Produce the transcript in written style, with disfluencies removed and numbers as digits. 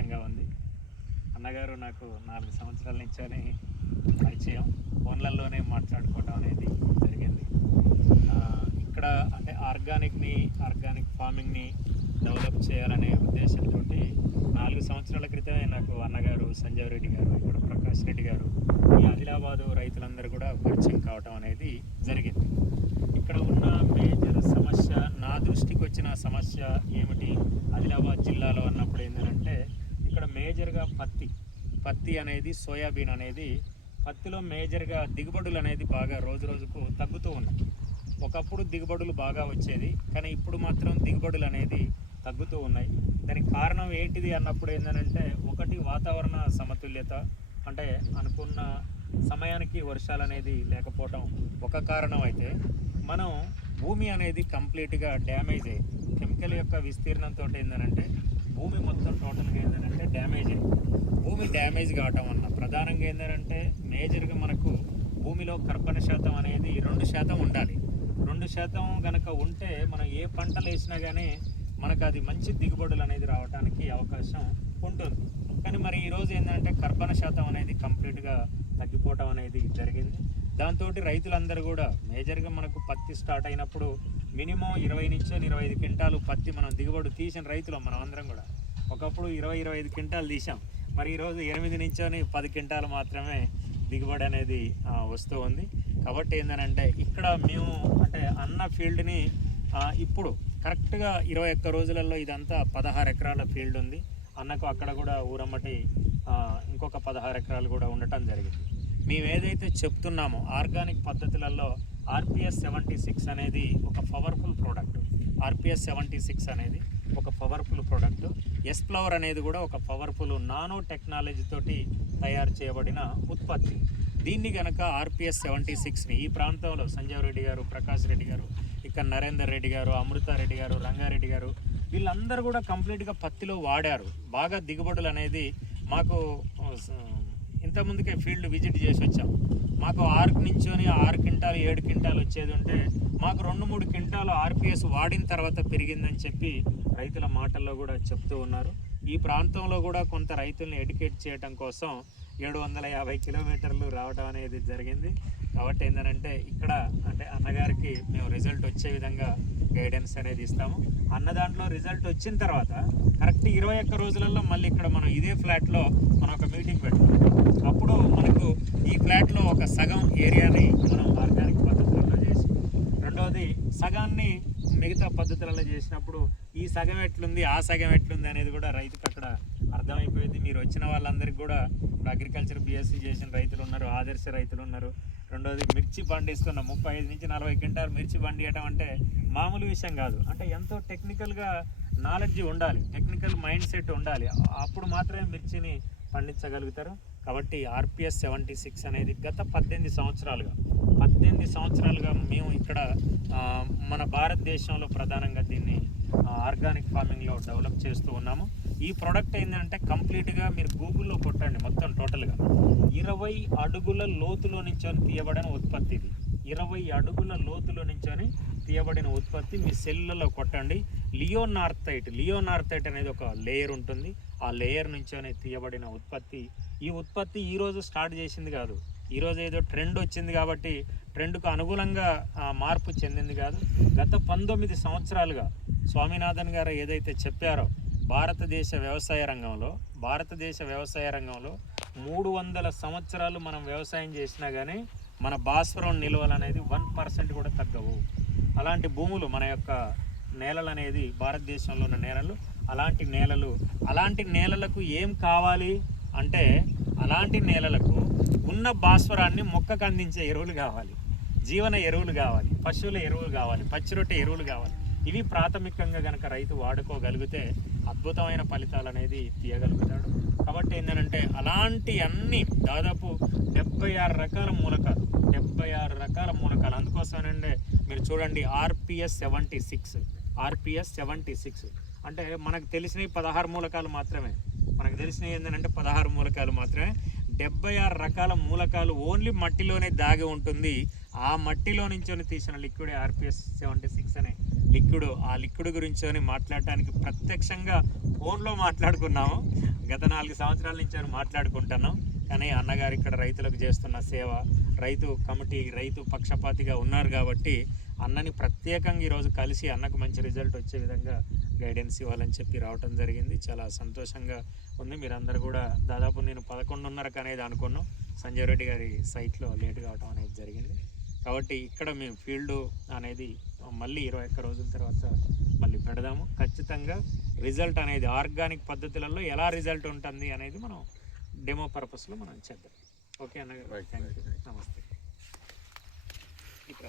సంతోషంగా ఉంది. అన్నగారు నాకు 4 సంవత్సరాల నుంచోని పరిచయం, ఫోన్లలోనే మాట్లాడుకోవడం అనేది జరిగింది. ఇక్కడ అంటే ఆర్గానిక్ ఫార్మింగ్ని డెవలప్ చేయాలనే ఉద్దేశంతో 4 సంవత్సరాల క్రితమే నాకు అన్నగారు సంజయ్ రెడ్డి గారు, ఇక్కడ ప్రకాష్ రెడ్డి గారు, ఈ ఆదిలాబాదు రైతులందరూ కూడా పరిచయం కావటం అనేది జరిగింది. ఇక్కడ ఉన్న మేజర్ సమస్య, నా దృష్టికి వచ్చిన సమస్య ఏమిటి ఆదిలాబాద్ జిల్లాలో అన్నప్పుడు ఏంటంటే, ఇక్కడ మేజర్గా పత్తి అనేది, సోయాబీన్ అనేది, పత్తిలో మేజర్గా దిగుబడులు అనేది బాగా రోజు రోజుకు తగ్గుతూ ఉన్నాయి. ఒకప్పుడు దిగుబడులు బాగా వచ్చేది, కానీ ఇప్పుడు మాత్రం దిగుబడులు అనేది తగ్గుతూ ఉన్నాయి. దానికి కారణం ఏంటిది అన్నప్పుడు ఏంటంటే, ఒకటి వాతావరణ సమతుల్యత, అంటే అనుకున్న సమయానికి వర్షాలు అనేది లేకపోవటం ఒక కారణం అయితే, మనం భూమి అనేది కంప్లీట్గా డ్యామేజ్ అయ్యింది. కెమికల్ యొక్క విస్తీర్ణంతో ఏంటంటే భూమి మొత్తం టోటల్గా ఏంటంటే డ్యామేజ్ అయ్యింది. భూమి డ్యామేజ్ కావటం వల్ల ప్రధానంగా ఏంటంటే మేజర్గా మనకు భూమిలో కర్బన శాతం అనేది 2% ఉండాలి. 2% కనుక ఉంటే మనం ఏ పంటలు వేసినా కానీ మనకు అది మంచి దిగుబడులు అనేది రావడానికి అవకాశం ఉంటుంది. కానీ మరి ఈరోజు ఏంటంటే కర్బన శాతం అనేది కంప్లీట్గా తగ్గిపోవటం అనేది జరిగింది. దాంతో రైతులందరూ కూడా మేజర్గా మనకు పత్తి స్టార్ట్ అయినప్పుడు మినిమం 20 నుంచి 25 క్వింటాలు పత్తి మనం దిగుబడి తీసిన రైతులు మనం అందరం కూడా. ఒకప్పుడు 20-25 క్వింటాలు తీసాం, మరి ఈరోజు 8 నుంచి 10 క్వింటాలు మాత్రమే దిగుబడి అనేది వస్తూ ఉంది. కాబట్టి ఏంటంటే ఇక్కడ మేము అంటే అన్న ఫీల్డ్ని ఇప్పుడు కరెక్ట్గా 21 రోజులలో ఇదంతా 16 ఎకరాల ఫీల్డ్ ఉంది. అన్నకు అక్కడ కూడా ఊరమ్మటి ఇంకొక 16 ఎకరాలు కూడా ఉండటం జరిగింది. మేము ఏదైతే చెప్తున్నామో ఆర్గానిక్ పద్ధతులలో RPS 76 అనేది ఒక పవర్ఫుల్ ప్రోడక్ట్. RPS 76 అనేది ఒక పవర్ఫుల్ ప్రోడక్ట్. ఎస్ప్లవర్ అనేది కూడా ఒక పవర్ఫుల్ నానో టెక్నాలజీ తోటి తయారు చేయబడిన ఉత్పత్తి. దీన్ని కనుక RPS 76ని ఈ ప్రాంతంలో సంజయ్ రెడ్డి గారు, ప్రకాష్ రెడ్డి గారు, ఇక్కడ నరేందర్ రెడ్డి గారు, అమృతారెడ్డి గారు, రంగారెడ్డి గారు, వీళ్ళందరూ కూడా కంప్లీట్గా పత్తిలో వాడారు. బాగా దిగుబడులు అనేది మాకు ఇంతకుముందుకే ఫీల్డ్ విజిట్ చేసి వచ్చాం. మాకు 6 నుంచి 6 క్వింటాలు 7 క్వింటాలు వచ్చేది ఉంటే మాకు 2-3 క్వింటాలు RPS వాడిన తర్వాత పెరిగిందని చెప్పి రైతుల మాటల్లో కూడా చెప్తూ ఉన్నారు. ఈ ప్రాంతంలో కూడా కొంత రైతుల్ని ఎడ్యుకేట్ చేయడం కోసం 750 కిలోమీటర్లు రావడం అనేది జరిగింది. కాబట్టి ఏంటంటే ఇక్కడ అంటే అన్నగారికి మేము రిజల్ట్ వచ్చే విధంగా గైడెన్స్ అనేది ఇస్తాము. అన్న దాంట్లో రిజల్ట్ వచ్చిన తర్వాత కరెక్ట్ 21 రోజులలో మళ్ళీ ఇక్కడ మనం ఇదే ఫ్లాట్లో మనం ఒక మీటింగ్ పెడతాం. అప్పుడు మనకు ఈ ఫ్లాట్లో ఒక సగం ఏరియాని మనం ఆర్గానిక్ పద్ధతులలో చేసి, రెండవది సగాన్ని మిగతా పద్ధతులలో చేసినప్పుడు ఈ సగం ఎట్లుంది, ఆ సగం ఎట్లుంది అనేది కూడా రైతుకు అక్కడ అర్థమైపోయింది. మీరు వచ్చిన వాళ్ళందరికీ కూడా అగ్రికల్చర్ BSc చేసిన రైతులు ఉన్నారు, ఆదర్శ రైతులు ఉన్నారు. రెండోది మిర్చి పండిస్తున్న 35 నుంచి 40 క్వింటాలు మిర్చి పండియటం అంటే మామూలు విషయం కాదు. అంటే ఎంతో టెక్నికల్గా నాలెడ్జ్ ఉండాలి, టెక్నికల్ మైండ్ సెట్ ఉండాలి, అప్పుడు మాత్రమే మిర్చిని పండించగలుగుతారు. కాబట్టి RPS 76 అనేది గత 18 సంవత్సరాలుగా మేము ఇక్కడ మన భారతదేశంలో ప్రధానంగా దీన్ని ఆర్గానిక్ ఫార్మింగ్లో డెవలప్ చేస్తూ ఉన్నాము. ఈ ప్రోడక్ట్ ఏంటంటే కంప్లీట్గా మీరు గూగుల్లో కొట్టండి, మొత్తం టోటల్గా 20 అడుగుల లోతులో నుంచొని తీయబడిన ఉత్పత్తి. ఇది 20 అడుగుల లోతులో నుంచొని తీయబడిన ఉత్పత్తి. మీ సెల్లులలో కొట్టండి, లియోనార్థైట్ అనేది ఒక లేయర్ ఉంటుంది. ఆ లేయర్ నుంచొని తీయబడిన ఉత్పత్తి. ఈ ఉత్పత్తి ఈరోజు స్టార్ట్ చేసింది కాదు, ఈరోజు ఏదో ట్రెండ్ వచ్చింది కాబట్టి ట్రెండ్కు అనుగుణంగా మార్పు చెందింది కాదు. గత 19 సంవత్సరాలుగా స్వామినాథన్ గారు ఏదైతే చెప్పారో భారతదేశ వ్యవసాయ రంగంలో 300 సంవత్సరాలు మనం వ్యవసాయం చేసినా కానీ మన భాస్వరం నిల్వలు అనేది 1% కూడా తగ్గవు. అలాంటి భూములు మన యొక్క నేలలు అనేది భారతదేశంలో ఉన్న నేలలు, అలాంటి నేలలకు ఏం కావాలి అంటే అలాంటి నేలలకు ఉన్న భాస్వరాన్ని మొక్కకు అందించే ఎరువులు కావాలి, జీవన ఎరువులు కావాలి, పశువుల ఎరువులు కావాలి, పచ్చిరొట్టె ఎరువులు కావాలి. ఇవి ప్రాథమికంగా కనుక రైతు వాడుకోగలిగితే అద్భుతమైన ఫలితాలు అనేది తీయగలుగుతాడు. కాబట్టి ఏంటంటే అలాంటి అన్ని దాదాపు 76 రకాల మూలకాలు, అందుకోసమేనంటే మీరు చూడండి RPS 76 అంటే మనకు తెలిసినవి 16 మూలకాలు మాత్రమే. మనకు తెలిసినవి ఏంటంటే 16 మూలకాలు మాత్రమే. 76 రకాల మూలకాలు ఓన్లీ మట్టిలోనే దాగి ఉంటుంది. ఆ మట్టిలో నుంచి తీసిన లిక్విడ్ RPS 76 అనే ఆ లిక్విడ్ గురించి మాట్లాడటానికి ప్రత్యక్షంగా ఫోన్లో మాట్లాడుకున్నాము. గత 4 సంవత్సరాల నుంచి మాట్లాడుకుంటున్నాం. కానీ అన్నగారు ఇక్కడ రైతులకు చేస్తున్న సేవ, రైతు కమిటీ, రైతు పక్షపాతిగా ఉన్నారు కాబట్టి అన్నని ప్రత్యేకంగా ఈరోజు కలిసి అన్నకు మంచి రిజల్ట్ వచ్చే విధంగా గైడెన్స్ ఇవ్వాలని చెప్పి రావటం జరిగింది. చాలా సంతోషంగా ఉంది. మీరందరూ కూడా దాదాపు నేను 11:30 అనేది అనుకున్నాం. సంజయ్ రెడ్డి గారి సైట్లో లేట్ కావటం అనేది జరిగింది. కాబట్టి ఇక్కడ మేము ఫీల్డ్ అనేది మళ్ళీ 21 రోజుల తర్వాత మళ్ళీ పెడదాము. ఖచ్చితంగా రిజల్ట్ అనేది ఆర్గానిక్ పద్ధతులలో ఎలా రిజల్ట్ ఉంటుంది అనేది మనం డెమో పర్పస్లో మనం చేద్దాం. ఓకే అన్నగారు, థ్యాంక్ యూ, నమస్తే. ఇక్కడ